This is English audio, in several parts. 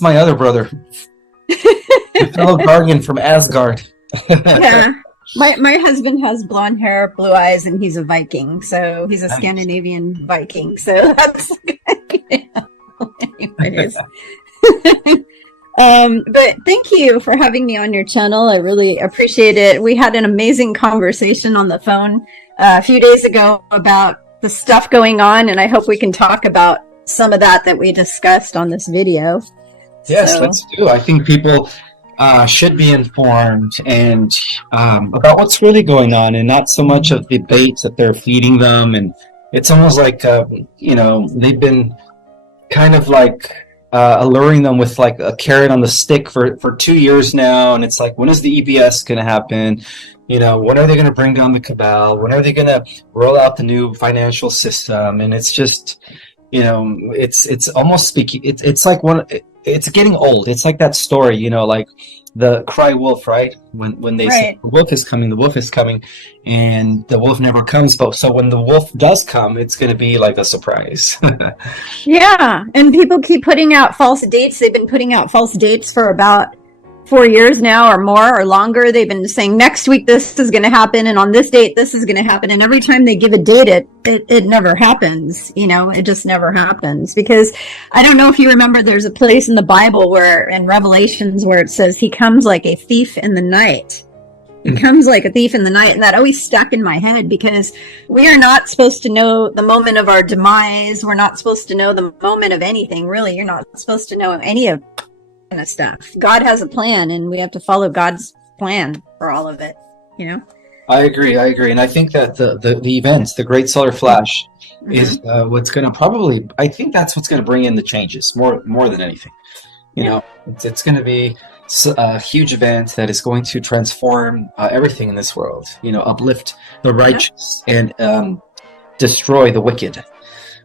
my other brother, a fellow guardian from Asgard. Yeah. My husband has blonde hair, blue eyes, and he's a Viking. So he's a Scandinavian Viking. So that's anyways. But thank you for having me on your channel. I really appreciate it. We had an amazing conversation on the phone a few days ago about the stuff going on, and I hope we can talk about some of that we discussed on this video. Yes, let's do. I think people should be informed and about what's really going on, and not so much of the baits that they're feeding them. And it's almost like they've been kind of like alluring them with like a carrot on the stick for 2 years now, and it's like, when is the EBS going to happen? When are they going to bring down the cabal? When are they going to roll out the new financial system? And it's just, it's almost speaking. It's like it's getting old. It's like that story, like the cry wolf, right? When they say the wolf is coming, and the wolf never comes. But so when the wolf does come, it's going to be like a surprise. Yeah, and people keep putting out false dates. They've been putting out false dates for about 4 years now, or more, or longer. They've been saying next week this is going to happen, and on this date this is going to happen. And every time they give a date, it never happens. It just never happens. Because I don't know if you remember, there's a place in the Bible in Revelations where it says he comes like a thief in the night. He comes like a thief in the night, and that always stuck in my head, because we are not supposed to know the moment of our demise. We're not supposed to know the moment of anything, really. You're not supposed to know any of kind of stuff. God has a plan, and we have to follow God's plan for all of it. I agree, and I think that the events, the Great Solar Flash, is what's going to probably. I think that's what's going to bring in the changes more than anything. It's going to be a huge event that is going to transform everything in this world. Uplift the righteous and destroy the wicked.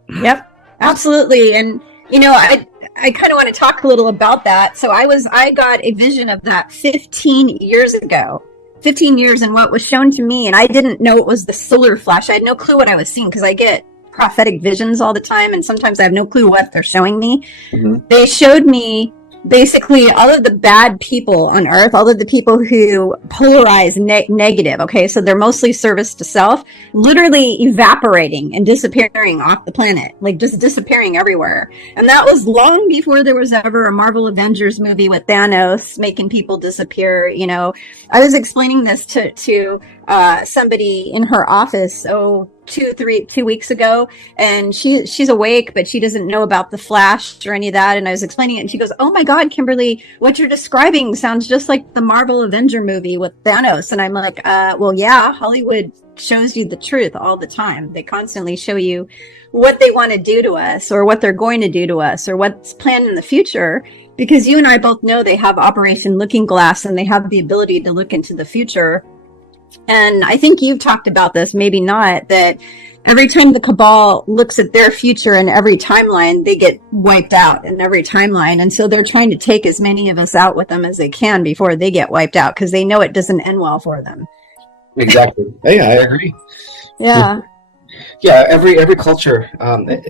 Yep, absolutely. And I kind of want to talk a little about that. So I got a vision of that 15 years ago. 15 years, and what was shown to me, and I didn't know it was the solar flash. I had no clue what I was seeing, because I get prophetic visions all the time, and sometimes I have no clue what they're showing me. They showed me basically all of the bad people on earth, all of the people who polarize negative. Okay, so they're mostly service to self, literally evaporating and disappearing off the planet, like just disappearing everywhere. And that was long before there was ever a Marvel Avengers movie with Thanos making people disappear. I was explaining this to somebody in her office 2 weeks ago, and she's awake, but she doesn't know about the Flash or any of that. And I was explaining it, and she goes, "Oh my God, Kimberly, what you're describing sounds just like the Marvel Avenger movie with Thanos." And I'm like, well, yeah, Hollywood shows you the truth all the time. They constantly show you what they want to do to us, or what they're going to do to us, or what's planned in the future. Because you and I both know they have Operation Looking Glass, and they have the ability to look into the future. And I think you've talked about this, maybe not, that every time the cabal looks at their future in every timeline, they get wiped out in every timeline. And so they're trying to take as many of us out with them as they can before they get wiped out, because they know it doesn't end well for them. Exactly. Yeah, I agree. Yeah. Yeah, every culture,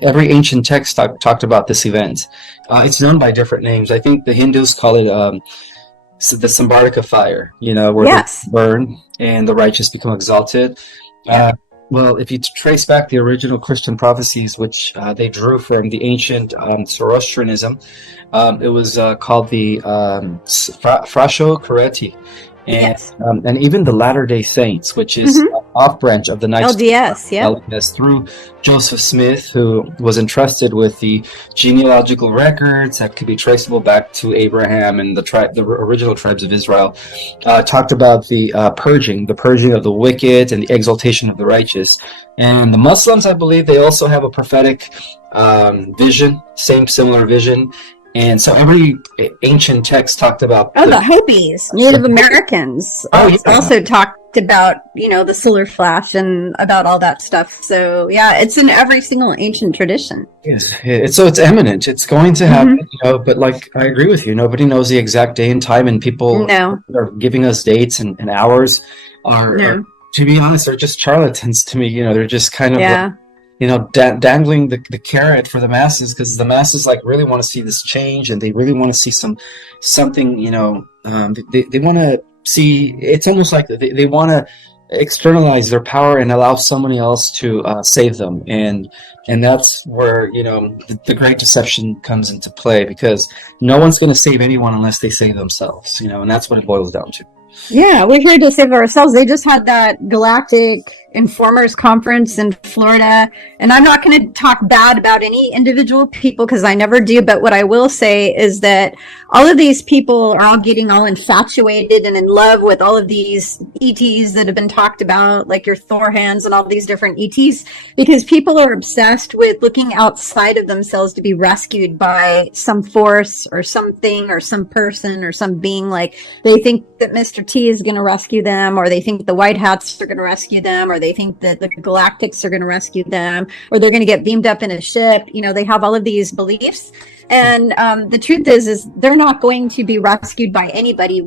every ancient text talked about this event. It's known by different names. I think the Hindus call it the Sambarika fire, where they burn and the righteous become exalted. Well, if you trace back the original Christian prophecies, which they drew from the ancient Zoroastrianism, it was called the Frasho Kareti. And even the Latter-day Saints, which is off branch of the Knights LDS, through Joseph Smith, who was entrusted with the genealogical records that could be traceable back to Abraham and the original tribes of Israel, talked about the purging of the wicked and the exaltation of the righteous. And the Muslims, I believe, they also have a prophetic vision, similar vision. And so every ancient text talked about the Hopis, Native Americans, also talked about, the solar flash and about all that stuff. So yeah, it's in every single ancient tradition. Yes, so it's imminent. It's going to happen, but like, I agree with you. Nobody knows the exact day and time, and people are giving us dates and hours are, to be honest, they're just charlatans to me. They're just kind of dangling the carrot for the masses, because the masses like really want to see this change, and they really want to see something. They want to see. It's almost like they want to externalize their power and allow somebody else to save them, and that's where the great deception comes into play, because no one's going to save anyone unless they save themselves, and that's what it boils down to. Yeah, we're here to save ourselves. They just had that Galactic Informers Conference in Florida, and I'm not going to talk bad about any individual people because I never do, but what I will say is that all of these people are all getting all infatuated and in love with all of these ETs that have been talked about, like your Thor hands and all these different ETs, because people are obsessed with looking outside of themselves to be rescued by some force or something or some person or some being. Like they think that Mr. T is going to rescue them, or they think the White Hats are going to rescue them, or they think that the Galactics are going to rescue them, or they're going to get beamed up in a ship. They have all of these beliefs. And the truth is they're not going to be rescued by anybody.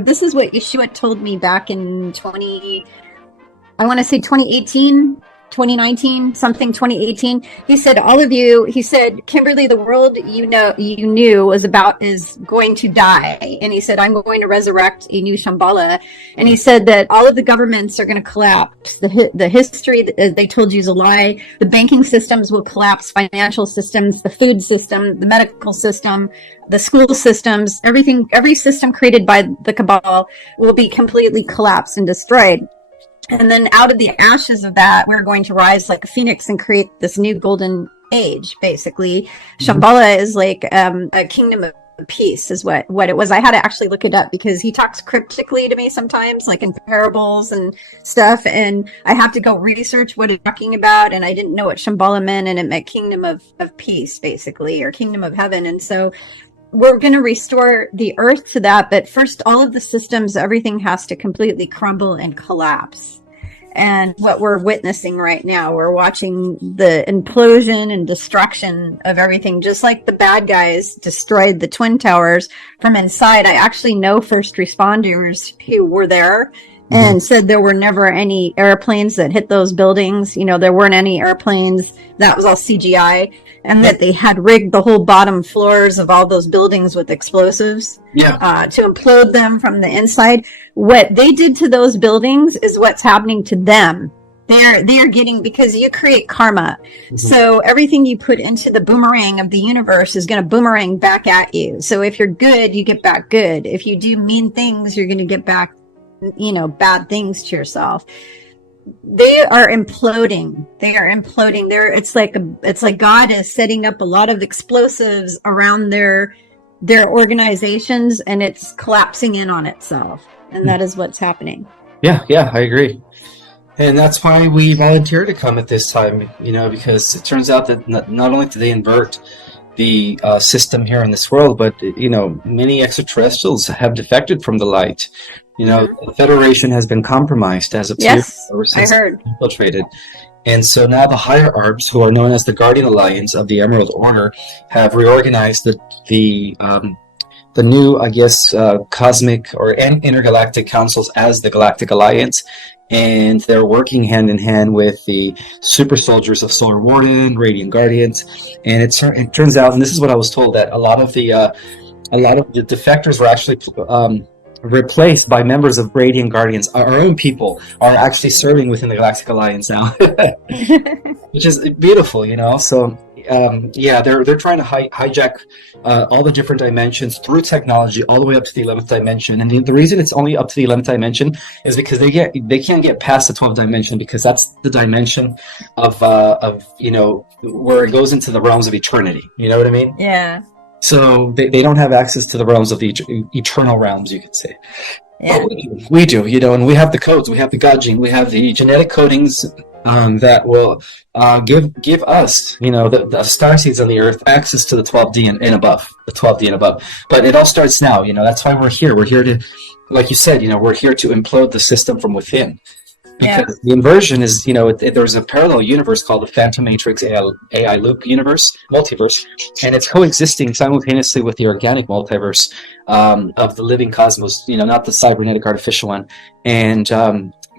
This is what Yeshua told me back in 2018, 2019, something 2018. He said, all of you, he said, Kimberly, the world you knew is going to die. And he said, I'm going to resurrect a new Shambhala. And he said that all of the governments are going to collapse. The history they told you is a lie. The banking systems will collapse, financial systems, the food system, the medical system, the school systems, everything, every system created by the Cabal will be completely collapsed and destroyed. And then out of the ashes of that, we're going to rise like a phoenix and create this new golden age, basically. Shambhala is like a kingdom of peace is what it was. I had to actually look it up because he talks cryptically to me sometimes, like in parables and stuff. And I have to go research what he's talking about. And I didn't know what Shambhala meant. And it meant kingdom of peace, basically, or kingdom of heaven. And so we're going to restore the earth to that. But first, all of the systems, everything has to completely crumble and collapse. And what we're witnessing right now, we're watching the implosion and destruction of everything, just like the bad guys destroyed the Twin Towers from inside. I actually know first responders who were there and said there were never any airplanes that hit those buildings. There weren't any airplanes. That was all CGI. And that they had rigged the whole bottom floors of all those buildings with explosives to implode them from the inside. What they did to those buildings is what's happening to them. They are getting, because you create karma. So everything you put into the boomerang of the universe is going to boomerang back at you. So if you're good, you get back good. If you do mean things, you're going to get back, bad things to yourself. They are imploding. It's like God is setting up a lot of explosives around their organizations, and it's collapsing in on itself. And that is what's happening. Yeah, I agree. And that's why we volunteer to come at this time, because it turns out that not only do they invert the system here in this world, but, many extraterrestrials have defected from the light. The Federation has been compromised as of ever since I heard. Infiltrated. And so now the higher arbs, who are known as the Guardian Alliance of the Emerald Order, have reorganized the new, cosmic or intergalactic councils as the Galactic Alliance. And they're working hand in hand with the super soldiers of Solar Warden, Radiant Guardians. And it turns out, and this is what I was told, that a lot of the defectors were actually replaced by members of Radiant Guardians. Our own people are actually serving within the Galactic Alliance now, which is beautiful, So they're trying to hijack all the different dimensions through technology all the way up to the 11th dimension. And the reason it's only up to the 11th dimension is because they can't get past the 12th dimension, because that's the dimension of where it goes into the realms of eternity. You know what I mean? Yeah. So they don't have access to the realms of the eternal realms, you could say. Yeah. But we do, and we have the codes, we have the God we have the genetic codings that will give us, the star seeds on the earth, access to the 12D and above, the 12D and above. But it all starts now, that's why we're here. We're here to, like you said, we're here to implode the system from within. Because the inversion is, there's a parallel universe called the Phantom Matrix AI Loop multiverse, and it's coexisting simultaneously with the organic multiverse of the living cosmos, not the cybernetic artificial one. And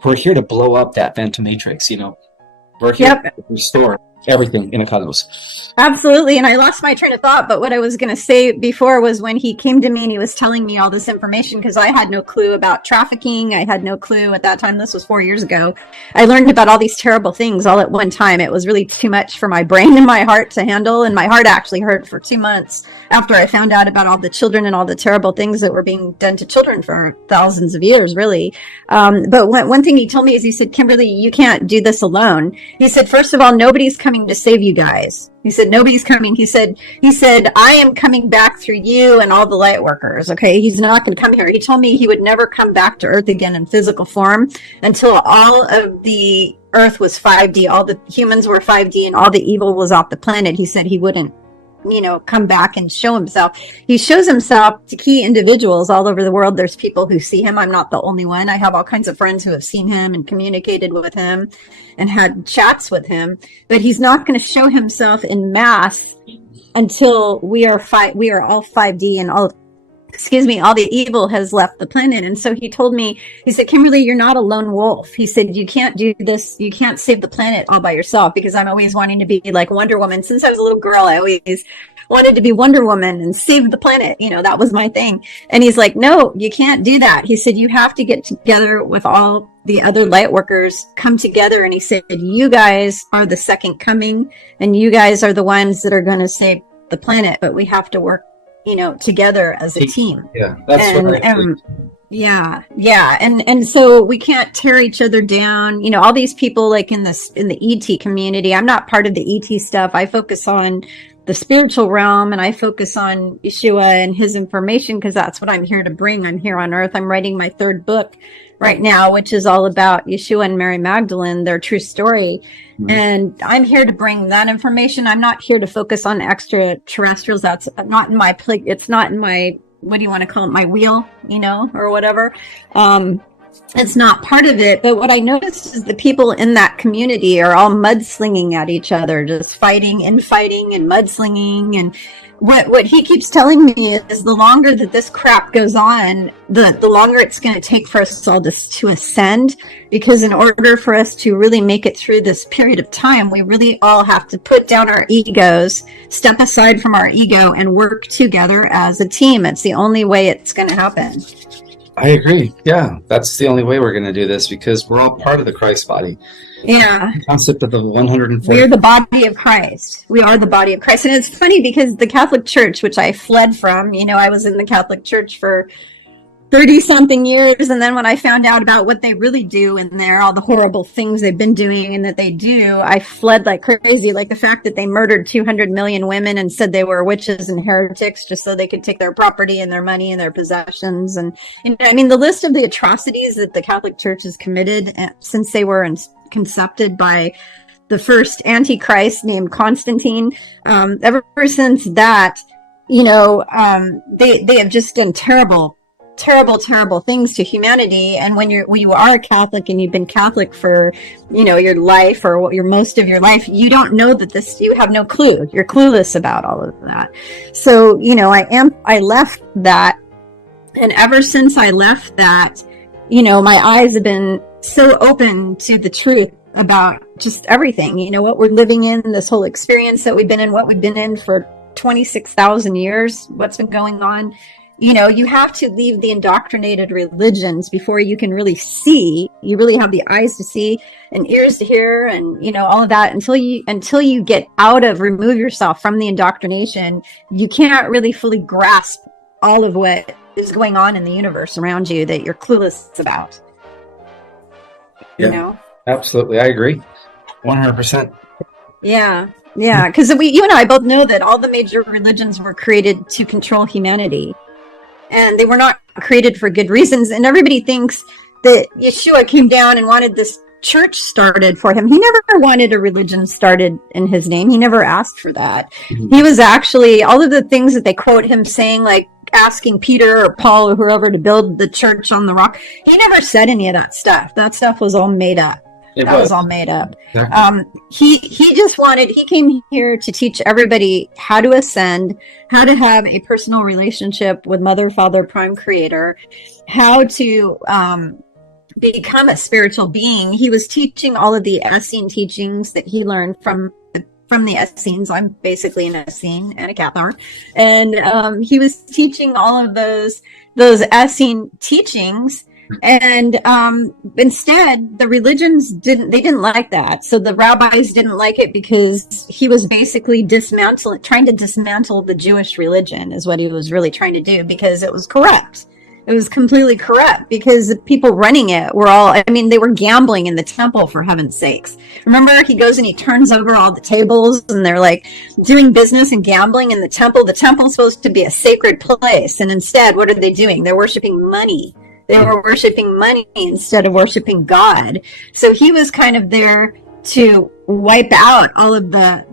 we're here to blow up that Phantom Matrix, We're here to restore everything in a cosmos. Absolutely. And I lost my train of thought, but what I was going to say before was when he came to me and he was telling me all this information, because I had no clue about trafficking. I had no clue at that time. This was 4 years ago. I learned about all these terrible things all at one time. It was really too much for my brain and my heart to handle. And my heart actually hurt for 2 months after I found out about all the children and all the terrible things that were being done to children for thousands of years, really. But one thing he told me is, he said, Kimberly, you can't do this alone. He said, first of all, nobody's coming to save you guys. He said, nobody's coming. He said, I am coming back through you and all the light workers. Okay. He's not going to come here. He told me he would never come back to Earth again in physical form until all of the Earth was 5D, all the humans were 5D, and all the evil was off the planet. He said he wouldn't, come back and show himself. He shows himself to key individuals all over the world. There's people who see him. I'm not the only one. I have all kinds of friends who have seen him and communicated with him and had chats with him, but he's not going to show himself in mass until we are all 5D and all the evil has left the planet. And so he told me, he said, Kimberly, you're not a lone wolf. He said, you can't do this. You can't save the planet all by yourself, because I'm always wanting to be like Wonder Woman. Since I was a little girl, I always wanted to be Wonder Woman and save the planet. That was my thing. And he's like, no, you can't do that. He said, you have to get together with all the other light workers, come together. And he said, you guys are the second coming, and you guys are the ones that are going to save the planet, but we have to work together as a team. Yeah, that's yeah. And so we can't tear each other down. All these people like in the ET community. I'm not part of the ET stuff. I focus on the spiritual realm, and I focus on Yeshua and his information, because that's what I'm here to bring. I'm here on Earth. I'm writing my 3rd book right now, which is all about Yeshua and Mary Magdalene, their true story. Mm-hmm. And I'm here to bring that information. I'm not here to focus on extraterrestrials. That's not in my plate. It's not in my, what do you want to call it? My wheel, or whatever. It's not part of it. But what I noticed is the people in that community are all mudslinging at each other, just fighting and mudslinging. And what he keeps telling me is the longer that this crap goes on, the longer it's going to take for us all to ascend. Because in order for us to really make it through this period of time, we really all have to put down our egos, step aside from our ego, and work together as a team. It's the only way it's going to happen. I agree. Yeah, that's the only way we're going to do this, because we're all part of the Christ body. Yeah. The concept of the 140. We're the body of Christ. We are the body of Christ. And it's funny because the Catholic Church, which I fled from, I was in the Catholic Church for 30-something years. And then when I found out about what they really do in there, all the horrible things they've been doing and that they do, I fled like crazy. Like the fact that they murdered 200 million women and said they were witches and heretics just so they could take their property and their money and their possessions. And the list of the atrocities that the Catholic Church has committed since they were concepted by the first Antichrist named Constantine, ever since that, they have just done terrible things to humanity. And when you are a Catholic and you've been Catholic for your life or most of your life, you don't know that you have no clue. You're clueless about all of that. So I left that, and ever since I left that, my eyes have been so open to the truth about just everything. What we're living in, this whole experience that we've been in, what we've been in for 26,000 years, what's been going on. You have to leave the indoctrinated religions before you can really see. You really have the eyes to see and ears to hear, and all of that. Until you remove yourself from the indoctrination, you can't really fully grasp all of what is going on in the universe around you that you're clueless about. Yeah, absolutely, I agree, 100%. Yeah, because you and I both know that all the major religions were created to control humanity. And they were not created for good reasons. And everybody thinks that Yeshua came down and wanted this church started for him. He never wanted a religion started in his name. He never asked for that. Mm-hmm. He was actually, all of the things that they quote him saying, like asking Peter or Paul or whoever to build the church on the rock, he never said any of that stuff. That stuff was all made up. That was all made up. Exactly. He came here to teach everybody how to ascend, how to have a personal relationship with Mother, Father, Prime Creator, how to become a spiritual being. He was teaching all of the Essene teachings that he learned from from the Essenes. I'm basically an Essene and a Cathar. And he was teaching all of those Essene teachings. And instead, the religions didn't like that. So the rabbis didn't like it because he was basically trying to dismantle the Jewish religion is what he was really trying to do, because it was corrupt. It was completely corrupt because the people running it were they were gambling in the temple, for heaven's sakes. Remember, he goes and he turns over all the tables and they're like doing business and gambling in the temple. The temple's supposed to be a sacred place. And instead, what are they doing? They're worshiping money. They were worshiping money instead of worshiping God. So he was kind of there to wipe out all of the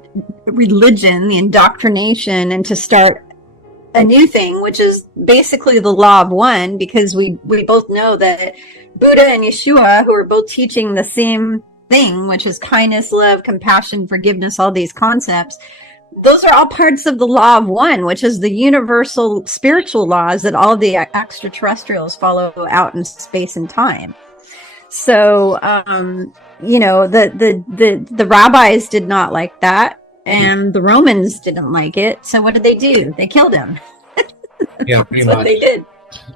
religion, the indoctrination, and to start a new thing, which is basically the law of one, because we both know that Buddha and Yeshua, who are both teaching the same thing, which is kindness, love, compassion, forgiveness, all these concepts, those are all parts of the law of one, which is the universal spiritual laws that all the extraterrestrials follow out in space and time. So, the rabbis did not like that, and the Romans didn't like it. So what did they do? They killed him. Yeah, pretty That's much. what they did.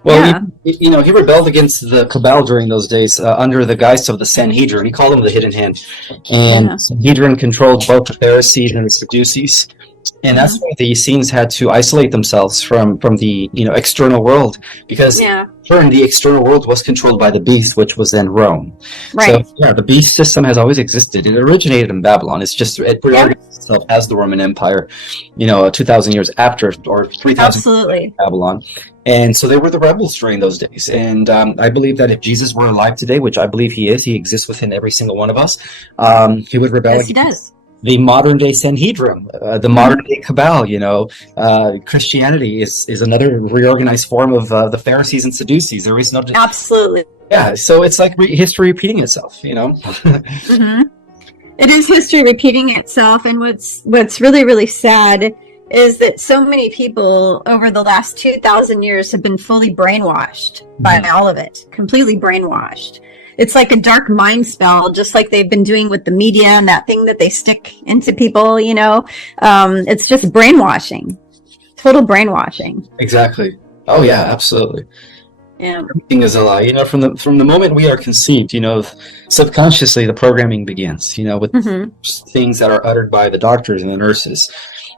Well, he rebelled against the cabal during those days under the guise of the Sanhedrin. He called them the hidden hand. And Sanhedrin controlled both the Pharisees and the Sadducees. And that's why the Essenes had to isolate themselves from the external world, because the external world was controlled by the beast, which was then Rome. Right. So the beast system has always existed. It originated in Babylon. It's just it reorganized itself as the Roman Empire, 2,000 years after, or 3,000 years after Babylon. And so they were the rebels during those days. And I believe that if Jesus were alive today, which I believe he is, he exists within every single one of us, he would rebel against the modern day Sanhedrin, the modern day cabal. Christianity is another reorganized form of the Pharisees and Sadducees. There is no absolutely. Yeah, so it's like history repeating itself. Mm-hmm. It is history repeating itself, and what's really, really sad is that so many people over the last 2,000 years have been fully brainwashed by all of it, completely brainwashed. It's like a dark mind spell, just like they've been doing with the media and that thing that they stick into people, it's just brainwashing, total brainwashing. Exactly. Oh yeah, absolutely. Yeah. Everything is a lie. From the moment we are conceived, subconsciously the programming begins, with things that are uttered by the doctors and the nurses.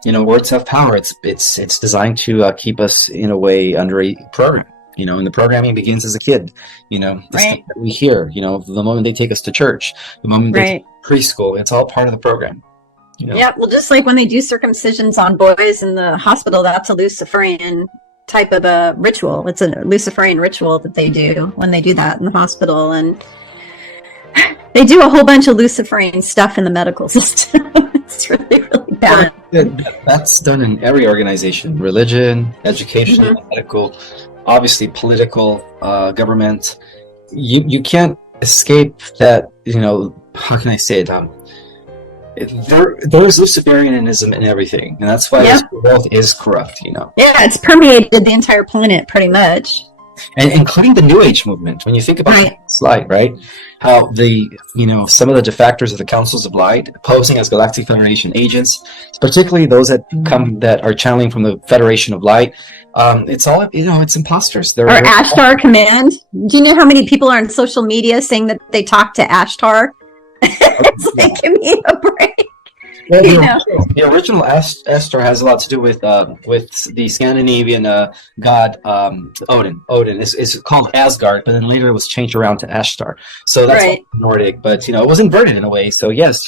Words have power. It's designed to keep us in a way under a program. And the programming begins as a kid. The stuff that we hear. The moment they take us to church, the moment they take preschool, it's all part of the program. Yeah, well, just like when they do circumcisions on boys in the hospital, that's a Luciferian type of a ritual. It's a Luciferian ritual that they do when they do that in the hospital, and they do a whole bunch of Luciferian stuff in the medical system. It's really, really bad. That's done in every organization: religion, education, medical, obviously political, government. You can't escape that. How can I say it? There is Luciferianism in everything, and that's why this world is corrupt. Yeah, it's permeated the entire planet pretty much, and including the New Age movement. When you think about this light, how the some of the defectors of the councils of light posing as Galactic Federation agents, particularly those that are channeling from the Federation of Light. It's all it's imposters. Or Ashtar Command. Do you know how many people are on social media saying that they talk to Ashtar? It's like, give me a break. Well, the original Ashtar has a lot to do with the Scandinavian god Odin. Odin is called Asgard, but then later it was changed around to Ashtar. So that's Nordic, but it was inverted in a way. So yes,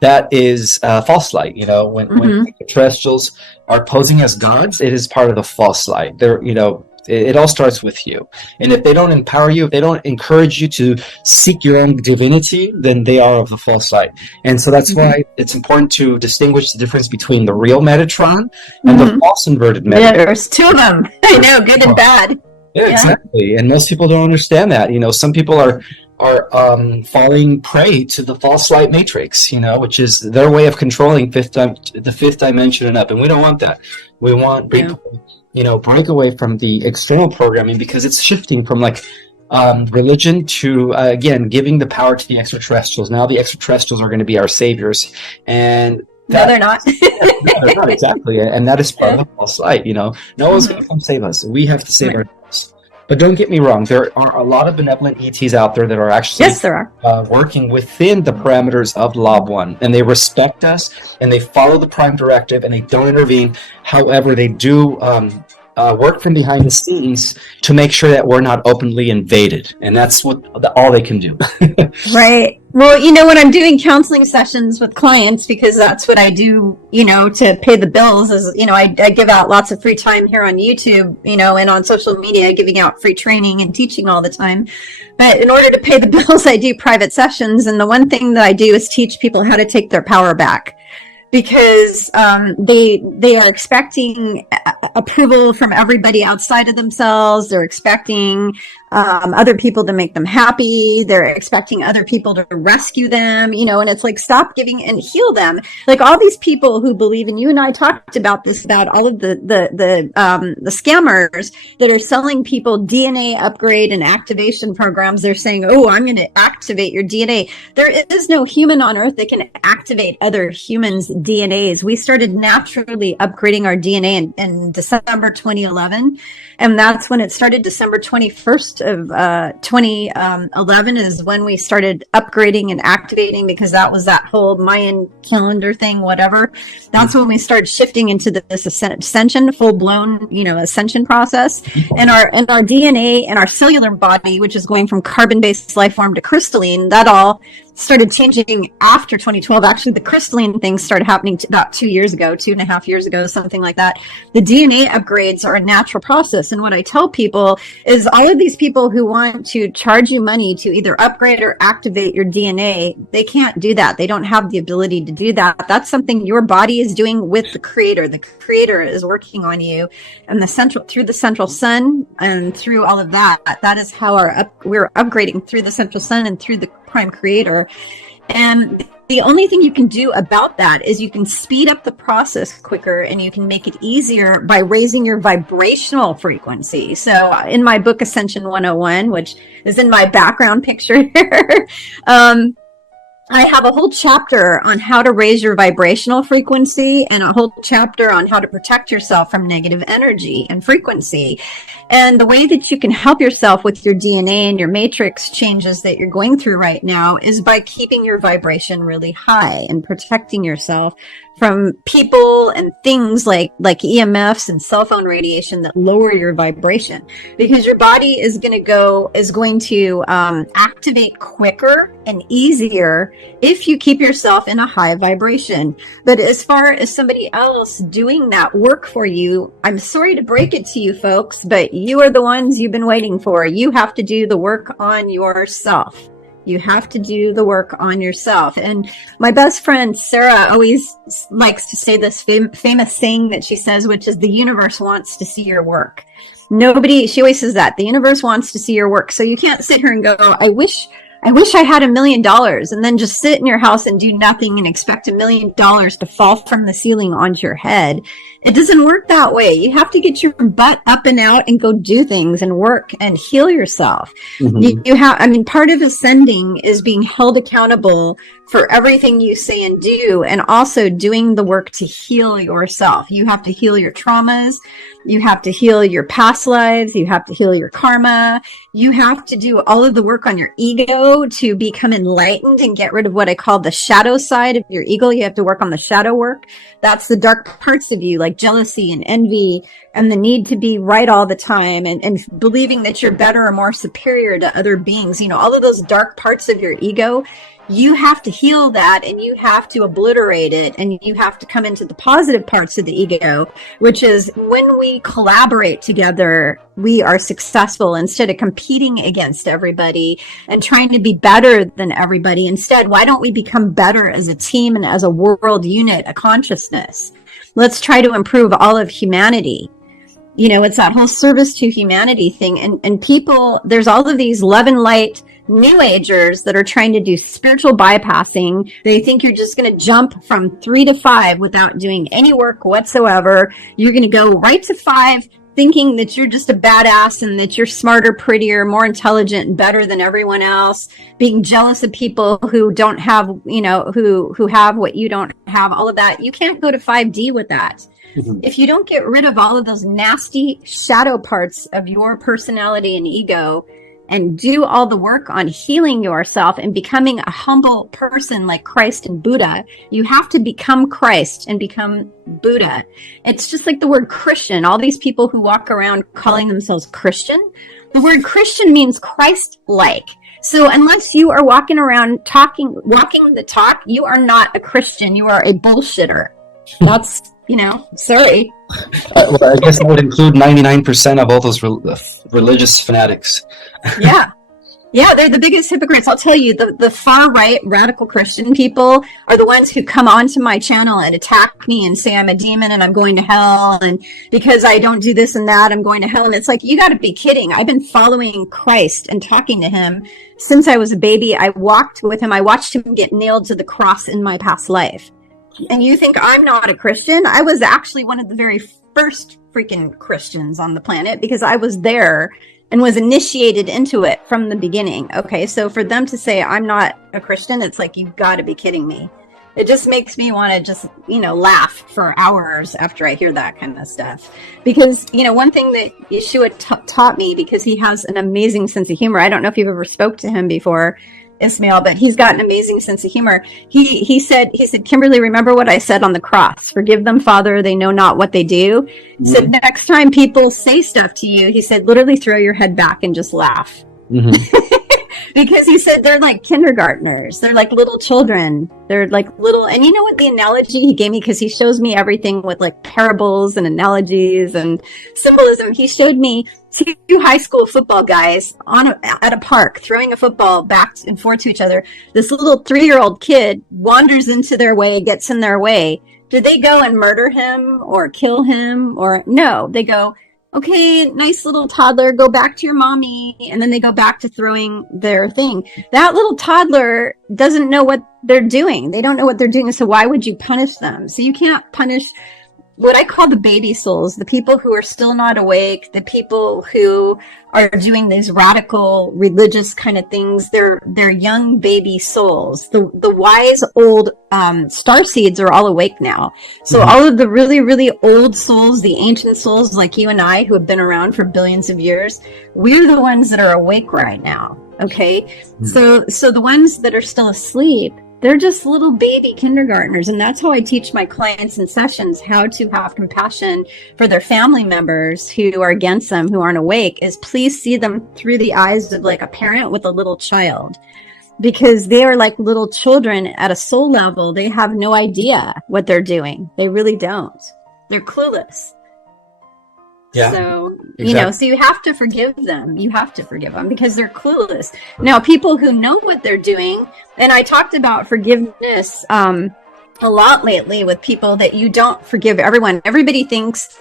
that is false light. When terrestrials are posing as gods, it is part of the false light. They're it all starts with you. And if they don't empower you, if they don't encourage you to seek your own divinity, then they are of the false light. And so that's why it's important to distinguish the difference between the real Metatron and the false inverted Metatron. Yeah, there's two of them. I know, good and bad. Yeah, exactly. And most people don't understand that. Some people are falling prey to the false light matrix, which is their way of controlling the fifth dimension and up. And we don't want that. We want people break away from the external programming, because it's shifting from religion to again giving the power to the extraterrestrials. Now the extraterrestrials are going to be our saviors, and No, they're not. No, they're not, exactly. And that is part of the false light. No one's going to come save us. We have to save ourselves. But don't get me wrong. There are a lot of benevolent ETs out there that are actually working within the parameters of Law 1. And they respect us, and they follow the Prime Directive, and they don't intervene. However, they do work from behind the scenes to make sure that we're not openly invaded. And that's all they can do. Right. Well, when I'm doing counseling sessions with clients, because that's what I do, to pay the bills is, I give out lots of free time here on YouTube, and on social media, giving out free training and teaching all the time. But in order to pay the bills, I do private sessions. And the one thing that I do is teach people how to take their power back. Because they are expecting approval from everybody outside of themselves. They're expecting other people to make them happy. They're expecting other people to rescue them, and it's like, stop giving and heal them. Like all these people who believe, and you and I talked about this, about all of the scammers that are selling people DNA upgrade and activation programs. They're saying, oh, I'm going to activate your DNA. There is no human on earth that can activate other humans' DNAs. We started naturally upgrading our DNA in December 2011. And that's when it started. December 21st of 2011 is when we started upgrading and activating, because that was that whole Mayan calendar thing, whatever. That's when we started shifting into this ascension, full-blown, ascension process. And our DNA and our cellular body, which is going from carbon-based life form to crystalline, that all started changing after 2012. Actually, the crystalline things started happening about 2.5 years ago, something like that. The DNA upgrades are a natural process. And what I tell people is all of these people who want to charge you money to either upgrade or activate your DNA, they can't do that. They don't have the ability to do that. That's something your body is doing with the Creator. The Creator is working on you, and through the central sun and through all of that. That is how we're upgrading through the central sun and through the Prime Creator. And the only thing you can do about that is you can speed up the process quicker, and you can make it easier by raising your vibrational frequency. So in my book, Ascension 101, which is in my background picture here, I have a whole chapter on how to raise your vibrational frequency, and a whole chapter on how to protect yourself from negative energy and frequency. And the way that you can help yourself with your DNA and your matrix changes that you're going through right now is by keeping your vibration really high and protecting yourself from people and things like EMFs and cell phone radiation that lower your vibration, because your body is going to activate quicker and easier if you keep yourself in a high vibration. But as far as somebody else doing that work for you, I'm sorry to break it to you folks, but you are the ones you've been waiting for. You have to do the work on yourself. You have to do the work on yourself. And my best friend, Sarah, always likes to say this famous saying that she says, which is, the universe wants to see your work. She always says that. The universe wants to see your work. So you can't sit here and go, I wish I had $1 million, and then just sit in your house and do nothing and expect $1 million to fall from the ceiling onto your head. It doesn't work that way. You have to get your butt up and out and go do things and work and heal yourself. Mm-hmm. Part of ascending is being held accountable for everything you say and do, and also doing the work to heal yourself. You have to heal your traumas. You have to heal your past lives. You have to heal your karma. You have to do all of the work on your ego to become enlightened and get rid of what I call the shadow side of your ego. You have to work on the shadow work. That's the dark parts of you, like jealousy and envy and the need to be right all the time, and believing that you're better or more superior to other beings. All of those dark parts of your ego. You have to heal that, and you have to obliterate it, and you have to come into the positive parts of the ego, which is when we collaborate together, we are successful instead of competing against everybody and trying to be better than everybody. Instead, why don't we become better as a team and as a world unit, a consciousness? Let's try to improve all of humanity. It's that whole service to humanity thing. And people, there's all of these love and light New Agers that are trying to do spiritual bypassing. They think you're just going to jump from 3 to 5 without doing any work whatsoever. You're going to go right to 5, thinking that you're just a badass and that you're smarter, prettier, more intelligent, and better than everyone else, being jealous of people who don't have, who have what you don't have, all of that. You can't go to 5D with that. Mm-hmm. If you don't get rid of all of those nasty shadow parts of your personality and ego and do all the work on healing yourself and becoming a humble person like Christ and Buddha, you have to become Christ and become Buddha. It's just like the word Christian. All these people who walk around calling themselves Christian, the word Christian means Christ-like. So unless you are walking around walking the talk, you are not a Christian. You are a bullshitter. That's, sorry. Well, I guess that would include 99% of all those religious fanatics. Yeah, they're the biggest hypocrites. I'll tell you, the far right radical Christian people are the ones who come onto my channel and attack me and say I'm a demon and I'm going to hell, and because I don't do this and that, I'm going to hell. And it's like, you got to be kidding. I've been following Christ and talking to him since I was a baby. I walked with him. I watched him get nailed to the cross in my past life. And you think I'm not a Christian? I was actually one of the very first freaking Christians on the planet because I was there and was initiated into it from the beginning. Okay, so for them to say I'm not a Christian, it's like, you've got to be kidding me. It just makes me want to just, laugh for hours after I hear that kind of stuff. Because, one thing that Yeshua taught me, because he has an amazing sense of humor. I don't know if you've ever spoke to him before, Ismael, but he's got an amazing sense of humor. He said, Kimberly, remember what I said on the cross? Forgive them, Father, they know not what they do. Mm-hmm. He said, next time people say stuff to you, he said, literally throw your head back and just laugh. Mm-hmm. Because he said they're like kindergartners. They're like little children. They're like little, and you know what the analogy he gave me? Because he shows me everything with like parables and analogies and symbolism. He showed me two high school football guys at a park throwing a football back and forth to each other. This little 3-year-old kid wanders into their way, gets in their way. Do they go and murder him or kill him? Or no, they go, okay, nice little toddler, go back to your mommy. And then they go back to throwing their thing. That little toddler doesn't know what they're doing. They don't know what they're doing. So why would you punish them? So you can't punish what I call the baby souls, the people who are still not awake, the people who are doing these radical religious kind of things. They're young baby souls. The wise old star seeds are all awake now. So mm-hmm. all of the really, really old souls, the ancient souls like you and I who have been around for billions of years, we're the ones that are awake right now. Okay. Mm-hmm. So the ones that are still asleep, they're just little baby kindergartners. And that's how I teach my clients in sessions how to have compassion for their family members who are against them, who aren't awake, is please see them through the eyes of like a parent with a little child, because they are like little children at a soul level. They have no idea what they're doing. They really don't. They're clueless. Yeah. So, so you have to forgive them. You have to forgive them because they're clueless. Now, people who know what they're doing, and I talked about forgiveness a lot lately with people, that you don't forgive everyone. Everybody thinks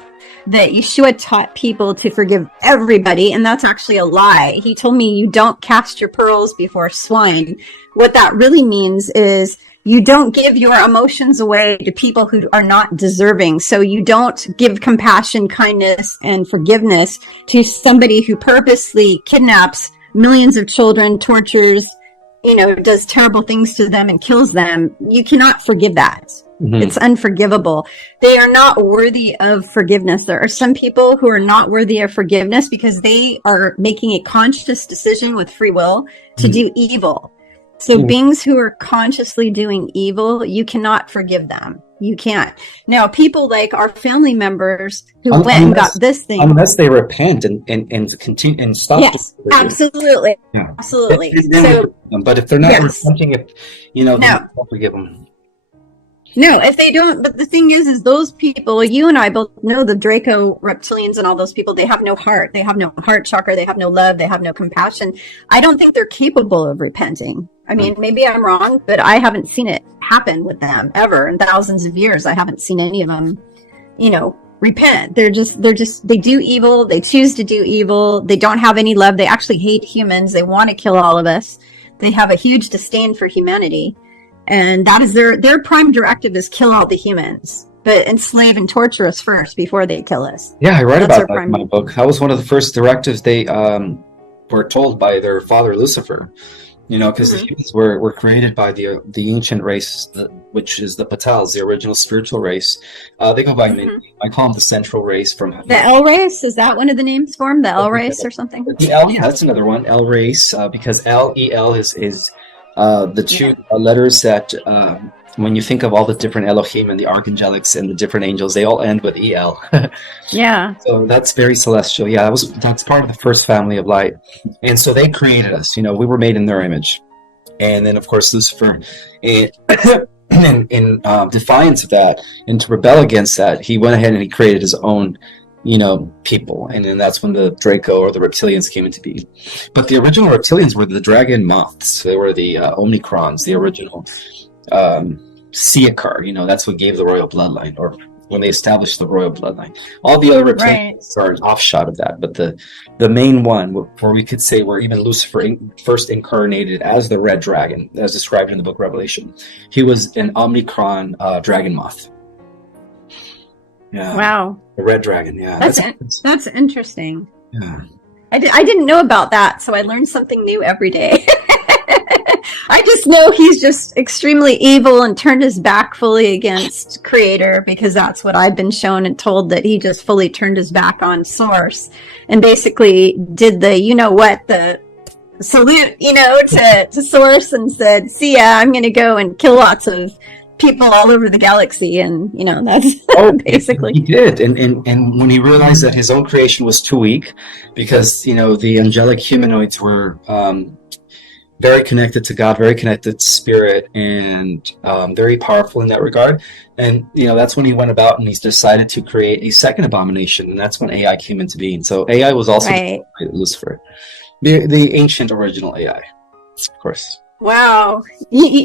that Yeshua taught people to forgive everybody, and that's actually a lie. He told me you don't cast your pearls before swine. What that really means is you don't give your emotions away to people who are not deserving. So you don't give compassion, kindness, and forgiveness to somebody who purposely kidnaps millions of children, tortures, does terrible things to them and kills them. You cannot forgive that. Mm-hmm. It's unforgivable. They are not worthy of forgiveness. There are some people who are not worthy of forgiveness because they are making a conscious decision with free will to do evil. So beings who are consciously doing evil, you cannot forgive them. You can't. Now, people like our family members who went and got this thing. Unless they repent and continue and stop. Yes, absolutely. Yeah. Absolutely. But if they're not repenting, don't forgive them. No, if they don't, but the thing is those people, you and I both know the Draco reptilians and all those people, they have no heart. They have no heart chakra. They have no love. They have no compassion. I don't think they're capable of repenting. I mean, maybe I'm wrong, but I haven't seen it happen with them ever in thousands of years. I haven't seen any of them, repent. They do evil. They choose to do evil. They don't have any love. They actually hate humans. They want to kill all of us. They have a huge disdain for humanity. And that is their prime directive is kill all the humans. but enslave and torture us first before they kill us. Yeah, I write That's about their that in my book. That was one of the first directives they were told by their father Lucifer. You know, because the humans were created by the ancient race, which is the Patels, the original spiritual race. They go by many. I call them the central race from the L race. Is that one of the names for them? The L race or something? The L, yeah, that's another one. L race, because L is the two letters that when you think of all the different Elohim and the archangelics and the different angels, they all end with EL. Yeah. So that's very celestial. Yeah, that's part of the first family of light. And so they created us. You know, we were made in their image. And then, of course, Lucifer, in defiance of that, and to rebel against that, he went ahead and he created his own, you know, people. And then that's when the Draco or the reptilians came into being. But the original reptilians were the dragon moths. They were the Omnicrons, the original Siakar. You know, that's what gave the royal bloodline, or when they established the royal bloodline. All the other reptilians are an offshot of that, but the main one, where we could say where even Lucifer first incarnated as the red dragon, as described in the book Revelation, he was an Omnicron dragon moth. Yeah. Wow. The red dragon. Yeah. That's interesting. Yeah. I didn't know about that, so I learned something new every day. I just know he's just extremely evil and turned his back fully against Creator, because that's what I've been shown and told, that he just fully turned his back on Source and basically did the salute, to Source and said, see ya, I'm going to go and kill lots of people all over the galaxy. And, that's basically. He did. And when he realized that his own creation was too weak, because, the angelic humanoids were very connected to God, very connected to spirit, and very powerful in that regard. And, that's when he went about and he's decided to create a second abomination. And that's when AI came into being. So AI was also Lucifer, the ancient original AI, of course. Wow.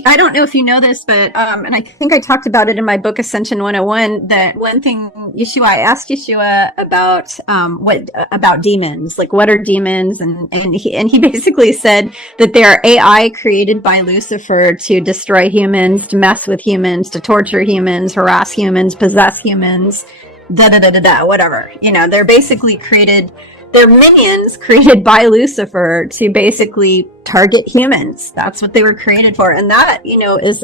I don't know if you know this, but, and I think I talked about it in my book, Ascension 101, that one thing I asked Yeshua about, about demons, like what are demons? And he basically said that they are AI created by Lucifer to destroy humans, to mess with humans, to torture humans, harass humans, possess humans, whatever. They're basically they're minions created by Lucifer to basically target humans. That's what they were created for. And that,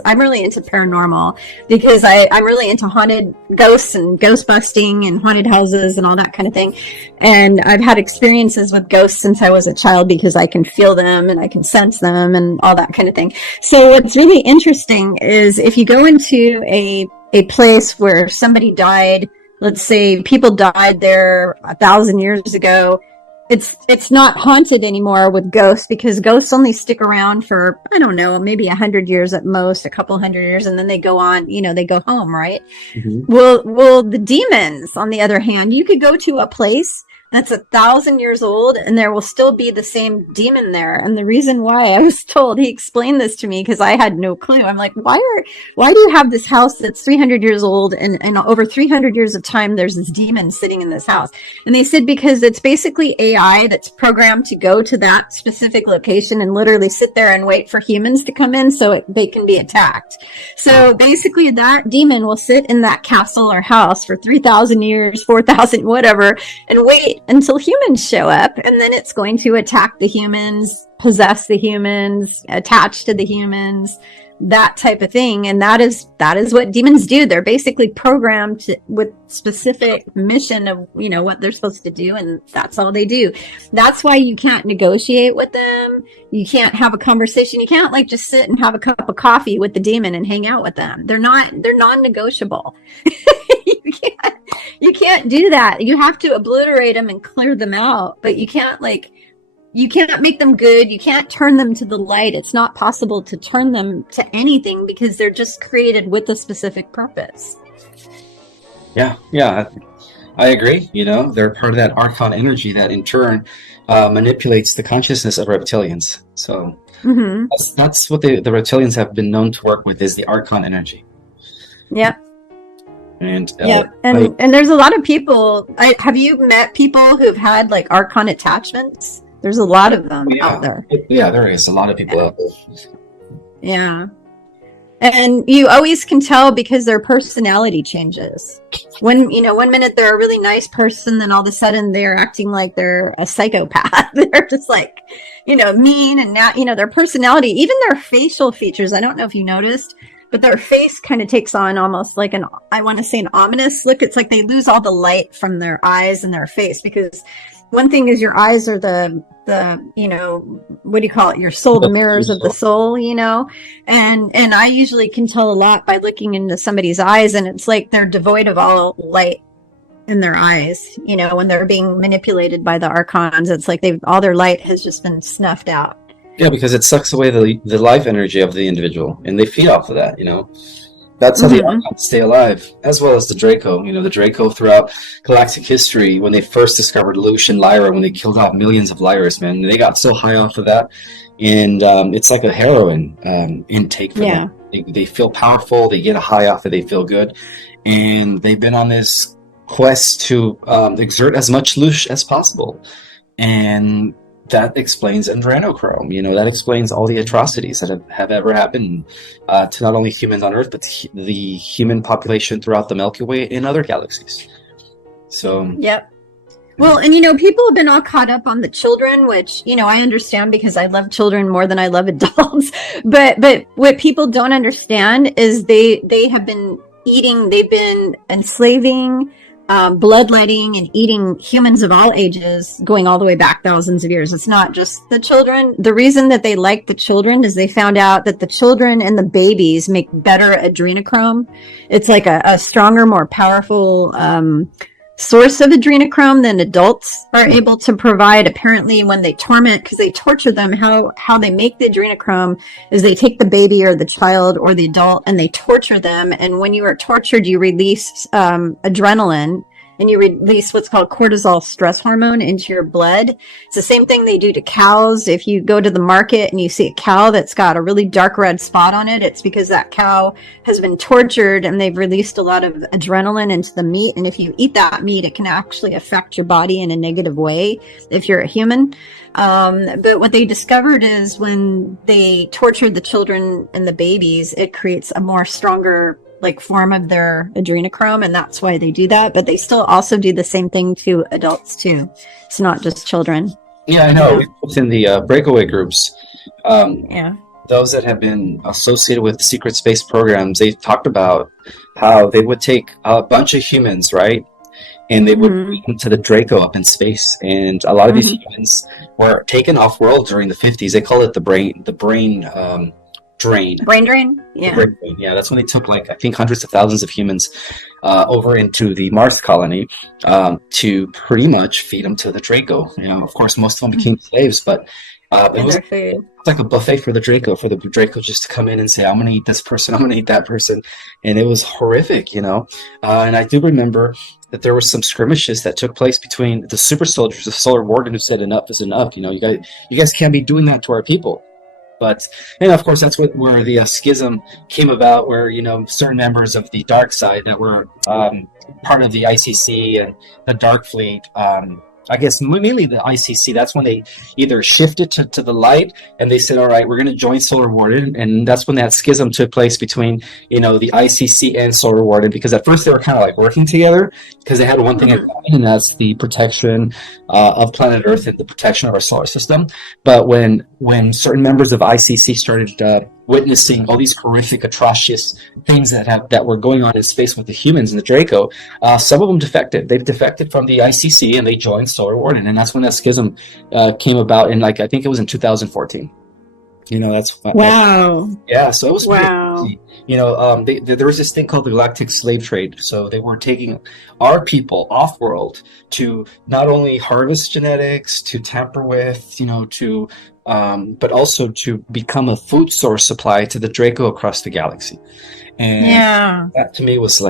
I'm really into paranormal, because I'm really into haunted ghosts and ghost busting and haunted houses and all that kind of thing. And I've had experiences with ghosts since I was a child, because I can feel them and I can sense them and all that kind of thing. So what's really interesting is if you go into a place where somebody died, let's say people died there 1,000 years ago, it's not haunted anymore with ghosts, because ghosts only stick around for, I don't know, maybe 100 years at most, a couple hundred years, and then they go on, they go home, right? Mm-hmm. Well, the demons, on the other hand, you could go to a place that's 1,000 years old and there will still be the same demon there. And the reason why, I was told, he explained this to me because I had no clue. I'm like, why do you have this house that's 300 years old and over 300 years of time there's this demon sitting in this house? And they said because it's basically AI that's programmed to go to that specific location and literally sit there and wait for humans to come in so they can be attacked. So basically that demon will sit in that castle or house for 3,000 years, 4,000, whatever, and wait until humans show up, and then it's going to attack the humans, possess the humans, attach to the humans, that type of thing. And that is what demons do. They're basically programmed with specific mission of, what they're supposed to do, and that's all they do. That's why you can't negotiate with them. You can't have a conversation. You can't just sit and have a cup of coffee with the demon and hang out with them. They're non-negotiable. You can't do that. You have to obliterate them and clear them out, but you can't make them good. You can't turn them to the light. It's not possible to turn them to anything because they're just created with a specific purpose. Yeah, I agree. They're part of that archon energy that in turn manipulates the consciousness of reptilians. So that's what the reptilians have been known to work with, is the archon energy. Yeah. And there's a lot of people. Have you met people who've had archon attachments? There's a lot of them out there. Yeah, there is a lot of people out there. Yeah. And you always can tell because their personality changes. When, one minute they're a really nice person, then all of a sudden they're acting like they're a psychopath. They're just like, mean. And now, their personality, even their facial features. I don't know if you noticed, but their face kind of takes on almost like I want to say an ominous look. It's like they lose all the light from their eyes and their face, because one thing is your eyes are the what do you call it, your soul, the mirrors of the soul, and I usually can tell a lot by looking into somebody's eyes, and it's like they're devoid of all light in their eyes, when they're being manipulated by the archons. It's like all their light has just been snuffed out. Yeah, because it sucks away the life energy of the individual, and they feed off of that, That's how the archons stay alive, as well as the Draco. The Draco throughout galactic history, when they first discovered Lucian Lyra, when they killed off millions of Lyras, man, they got so high off of that. And it's like a heroin intake for them. They feel powerful, they get a high off it, they feel good. And they've been on this quest to exert as much Lush as possible. And that explains adrenochrome. That explains all the atrocities that have ever happened to not only humans on Earth, but the human population throughout the Milky Way and other galaxies. So, yep. Well, and people have been all caught up on the children, which I understand, because I love children more than I love adults. But what people don't understand is they have been eating, they've been enslaving, bloodletting and eating humans of all ages, going all the way back thousands of years. It's not just the children. The reason that they like the children is they found out that the children and the babies make better adrenochrome. It's like a stronger, more powerful source of adrenochrome than adults are able to provide. Apparently, when they torment, because they torture them, how they make the adrenochrome is they take the baby or the child or the adult and they torture them. And when you are tortured, you release adrenaline, and you release what's called cortisol stress hormone into your blood. It's the same thing they do to cows. If you go to the market and you see a cow that's got a really dark red spot on it, it's because that cow has been tortured and they've released a lot of adrenaline into the meat. And if you eat that meat, it can actually affect your body in a negative way if you're a human. But what they discovered is when they tortured the children and the babies, it creates a more stronger form of their adrenochrome, and that's why they do that. But they still also do the same thing to adults too. It's not just children. Yeah, I know. Within the breakaway groups, those that have been associated with secret space programs, they talked about how they would take a bunch of humans, right? And they would bring them to the Draco up in space. And a lot of these humans were taken off world during the 50s. They call it the brain drain. Brain drain? Yeah. Yeah, that's when they took I think hundreds of thousands of humans over into the Mars colony to pretty much feed them to the Draco. Of course, most of them became slaves, but it was like a buffet for the Draco just to come in and say, I'm going to eat this person, I'm going to eat that person. And it was horrific, and I do remember that there were some skirmishes that took place between the super soldiers, the Solar Warden, who said enough is enough. You guys can't be doing that to our people. But, and of course, that's where the schism came about, where, certain members of the dark side that were part of the ICC and the Dark Fleet, I guess mainly the ICC, that's when they either shifted to the light and they said, all right, we're going to join Solar Warden. And that's when that schism took place between, the ICC and Solar Warden, because at first they were kind of working together because they had one thing in common, and that's the protection of planet Earth and the protection of our solar system. But when certain members of ICC started witnessing all these horrific, atrocious things that were going on in space with the humans and the Draco, some of them defected. They've defected from the ICC and they joined Solar Warden, and that's when that schism came about in I think it was in 2014. That's wow. Yeah, so it was wow. Crazy. There was this thing called the galactic slave trade. So they were taking our people off world to not only harvest genetics, to tamper with, but also to become a food source supply to the Draco across the galaxy. And that to me was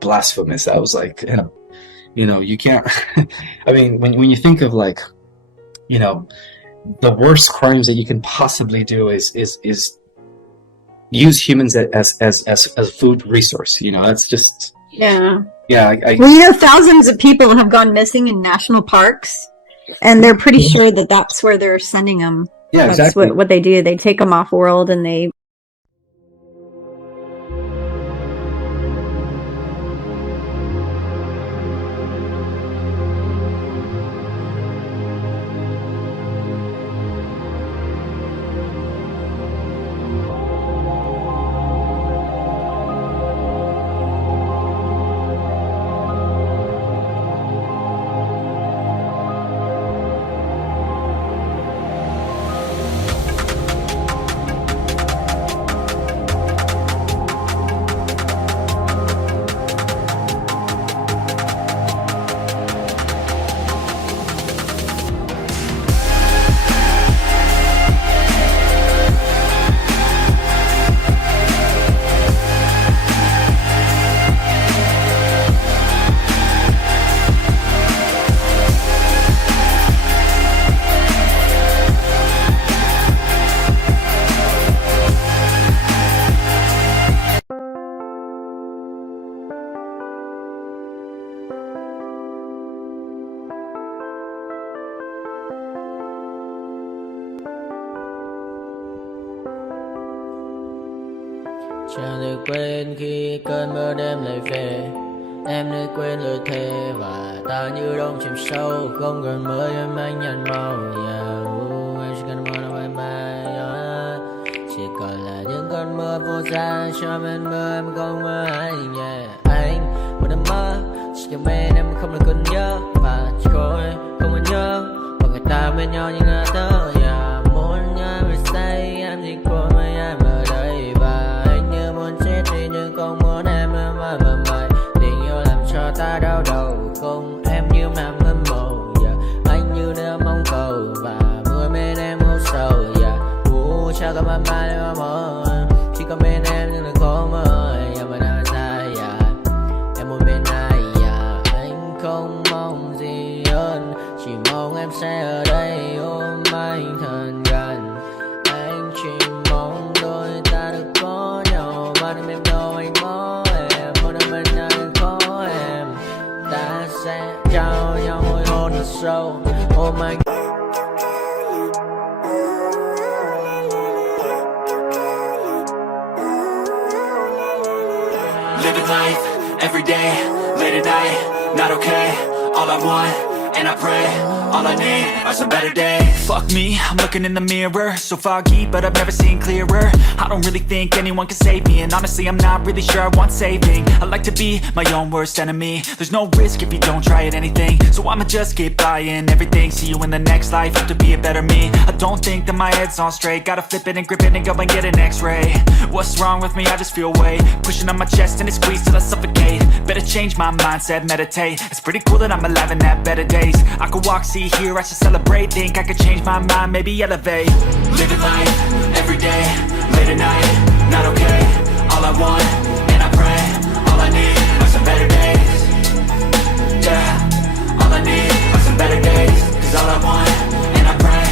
blasphemous. I was you can't. I mean, when you think of the worst crimes that you can possibly do is use humans as a food resource. That's just well, thousands of people have gone missing in national parks, and they're pretty sure that that's where they're sending them. Yeah, that's exactly what they do. They take them off world and they Chẳng thể quên khi cơn mưa đêm lại về. Em nơi quên lời thề và ta như đông chìm sâu. Không cần mơ em anh nhạt màu. Em chỉ cần mơ bye bye. Chỉ còn là những cơn mưa vô giá. Cho bên mơ em không mơ anh. Anh vẫn đang mơ. Chỉ cần bên em không được cần nhớ. Và chỉ có em không muốn nhớ. Và người ta bên nhau như ngã tớ. Muốn nhớ về say em chỉ có mấy em ở đây. Và anh như muốn chết đi nhưng không muốn em mãi mãi. Tình yêu làm cho ta đau đầu. Không em như mà mơ mộng. Anh như nếu mong cầu. Và mưa bên em ngủ sầu. Chào các bạn mai em mơ. Chỉ có bên em nhưng đừng có mơ. Em vẫn đang dài. Em muốn bên ai. Anh không mong gì hơn. Chỉ mong em sẽ ở đây ôm anh thật gần. Anh chỉ mong đôi ta được có nhau. Mà đừng em đâu anh mơ em. Muốn ở bên anh có em. Ta sẽ trao nhau môi hôn thật sâu. Ôm anh. Living life, every day, late at night, not okay. All I want, and I pray, all I need are some better days. Fuck me, I'm looking in the mirror. So foggy, but I've never seen clearer. I don't really think anyone can save me. And honestly, I'm not really sure I want saving. I like to be my own worst enemy. There's no risk if you don't try at anything. So I'ma just keep buying everything. See you in the next life, have to be a better me. I don't think that my head's on straight. Gotta flip it and grip it and go and get an x-ray. What's wrong with me? I just feel weight pushing on my chest and it squeezes till I suffocate. Better change my mindset, meditate. It's pretty cool that I'm alive and have better days. I could walk, see, hear, I should celebrate. Think I could change my mind, maybe elevate. Living life, every day, late at night, not okay. All I want, and I pray, all I need are some better days. Yeah, all I need are some better days. Cause all I want, and I pray,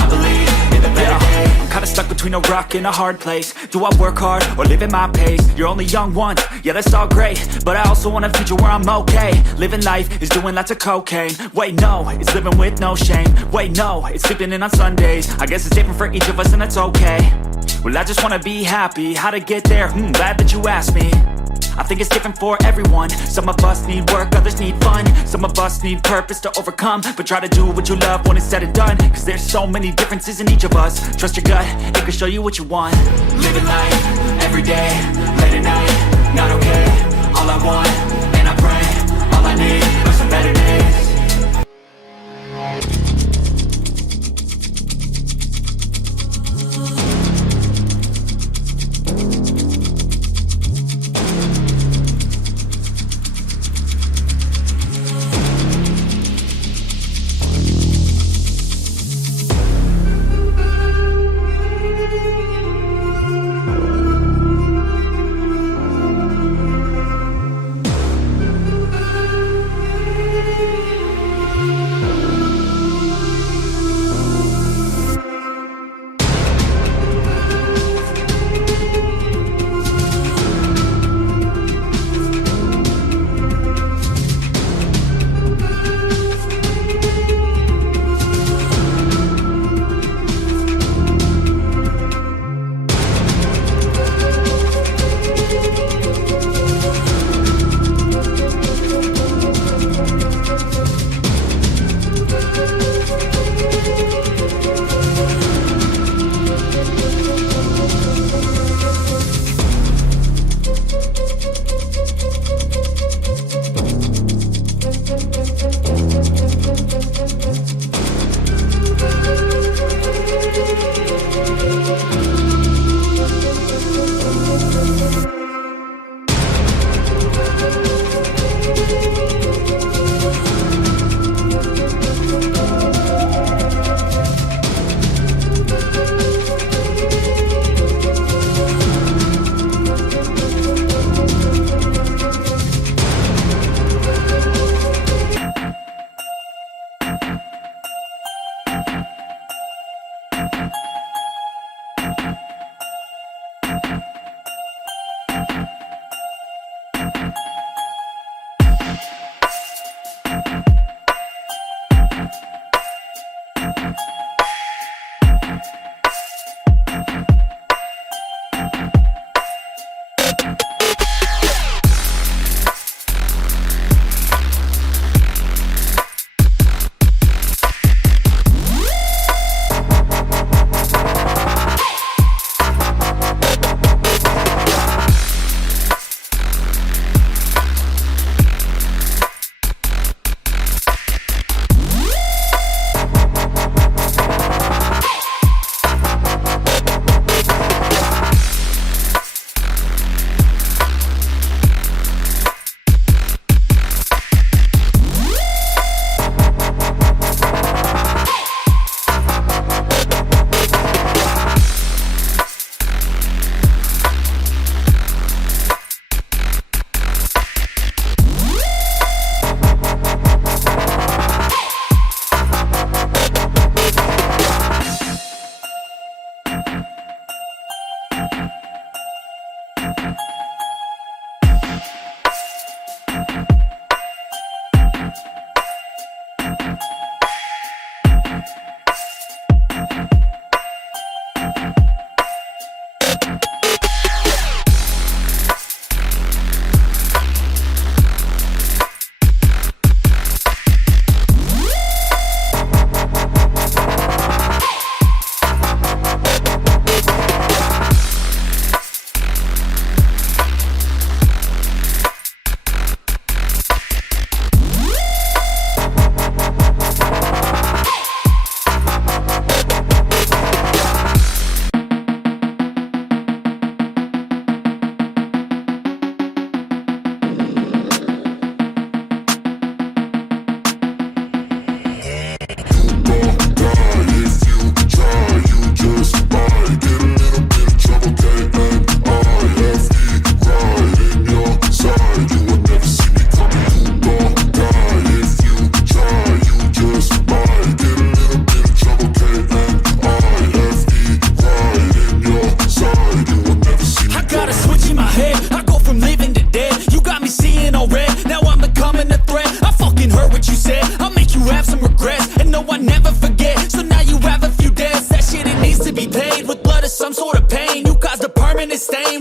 I believe in the better days. I'm kinda stuck between a rock and a hard place. Do I work hard or live at my pace? You're only young once, yeah that's all great. But I also want a future where I'm okay. Living life is doing lots of cocaine. Wait no, it's living with no shame. Wait no, it's sleeping in on Sundays. I guess it's different for each of us and that's okay. Well I just wanna be happy. How to get there? Glad that you asked me. I think it's different for everyone. Some of us need work, others need fun. Some of us need purpose to overcome. But try to do what you love when it's said and done. Cause there's so many differences in each of us. Trust your gut, it can show you what you want. Living life, every day, late at night, not okay. All I want, and I pray, all I need are some better days.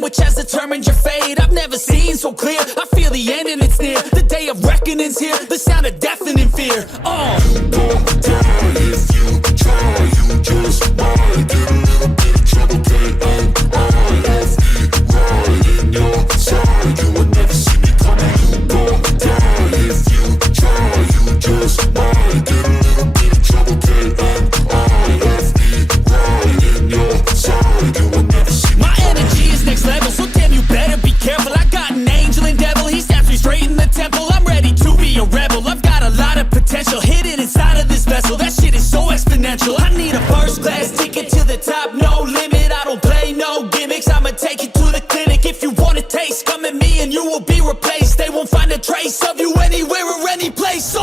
which has determined your fate. I've never seen so clear, I feel the end and it's near. The day of reckoning's here, the sound of deafening fear. You won't die if you try, you just might get a little bit of trouble, K-A-I-F-E, right in your side, you will never see me coming. You won't die if you try, you just might get a little bit of trouble, K-A-I-F-E, right in your side, you will never see me. My energy is next level, so damn you better be careful. I got an angel and devil, he snaps me straight in the temple. I'm ready to be a rebel, I've got a lot of potential hidden inside of this vessel. That shit is so exponential. I need a first class ticket to the top, no limit. I don't play no gimmicks, I'ma take you to the clinic. If you want a taste, come at me and you will be replaced. They won't find a trace of you anywhere or any place.